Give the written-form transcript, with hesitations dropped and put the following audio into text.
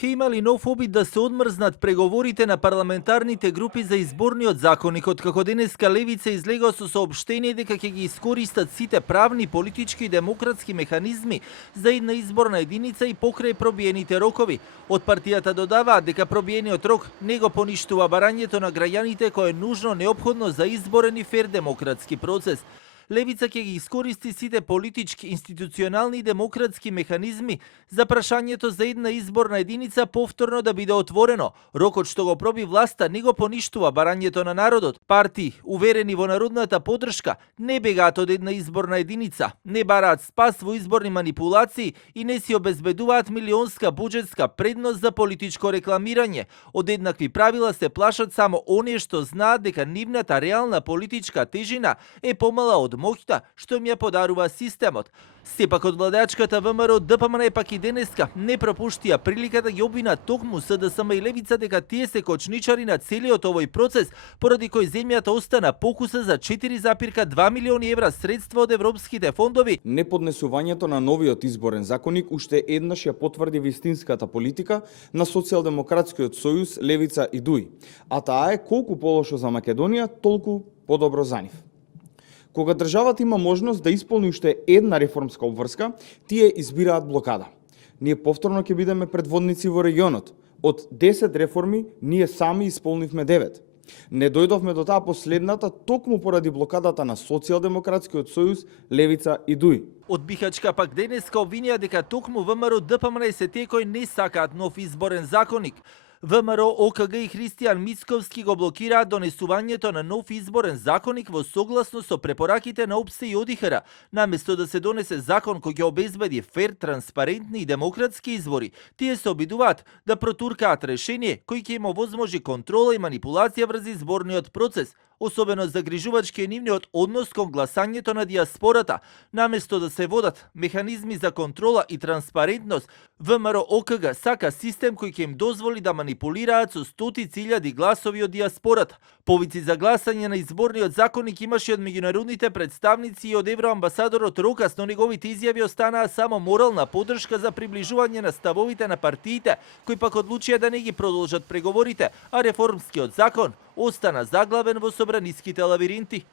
Ке има ли нов обид да се одмрзнат преговорите на парламентарните групи за изборниот законник, откако денеска левица излегува со соопштение дека ќе ги искористат сите правни, политички и демократски механизми за една изборна единица и покрај пробиените рокови. Од партијата додаваат дека пробиениот рок не го поништува барањето на граѓаните кое е нужно неопходно за изборен и фер демократски процес. Левица ќе ги искористи сите политички, институционални и демократски механизми за прашањето за една изборна единица повторно да биде отворено. Рокот што го проби власта не го поништува барањето на народот. Партии, уверени во народната поддршка, не бегаат од една изборна единица, не бараат спас во изборни манипулации и не си обезбедуваат милионска буџетска предност за политичко рекламирање. Од еднакви правила се плашат само оние што знаат дека нивната реална политичка тежина е помала од моќта што им ја подарува системот. Сепак од владеачката ВМРО ДПМН пак и денеска не пропуштија прилика да ги обвинат токму СДСМ и левица дека тие се кочничари на целиот овој процес, поради кој земјата остана покуса за 4,2 милиони евра средства од европските фондови. Неподнесувањето на новиот изборен законник уште еднаш ја потврди вистинската политика на Социјалдемократскиот сојуз Левица и ДУИ, а таа е колку полошо за Македонија, толку подобро за нив. Кога државата има можност да исполни уште една реформска обврска, тие избираат блокада. Ние повторно ќе бидеме предводници во регионот. Од 10 реформи, ние сами исполнивме 9. Не дојдовме до таа последната токму поради блокадата на Социјалдемократскиот сојуз, Левица и ДУИ. Од Бихачка пак денеска обвинија дека токму ВМРО ДПМН се тие кои не сакаат нов изборен законник. ВМРО, ОКГ и Христијан Мицковски го блокираат донесувањето на нов изборен законник во согласност со препораките на ОПСЕ и ОДИХР. Наместо да се донесе закон кој ќе обезбеди фер, транспарентни и демократски избори, тие се обидуваат да протуркаат решение кој ќе им овозможи контрола и манипулација врз изборниот процес. Особено загрижувачки е нивниот однос кон гласањето на диаспората. Наместо да се водат механизми за контрола и транспарентност, ВМРО ОКГ сака систем кој ќе им дозволи да манипулираат со стотици илјади гласови од диаспората. Повици за гласање на изборниот законник имаше од меѓународните представници и од евроамбасадорот Рокас, но неговите изјави останаа само морална поддршка за приближување на ставовите на партиите, кои пак одлучија да не ги продолжат преговорите, а реформскиот закон остана заглавен во собраниските лавиринти.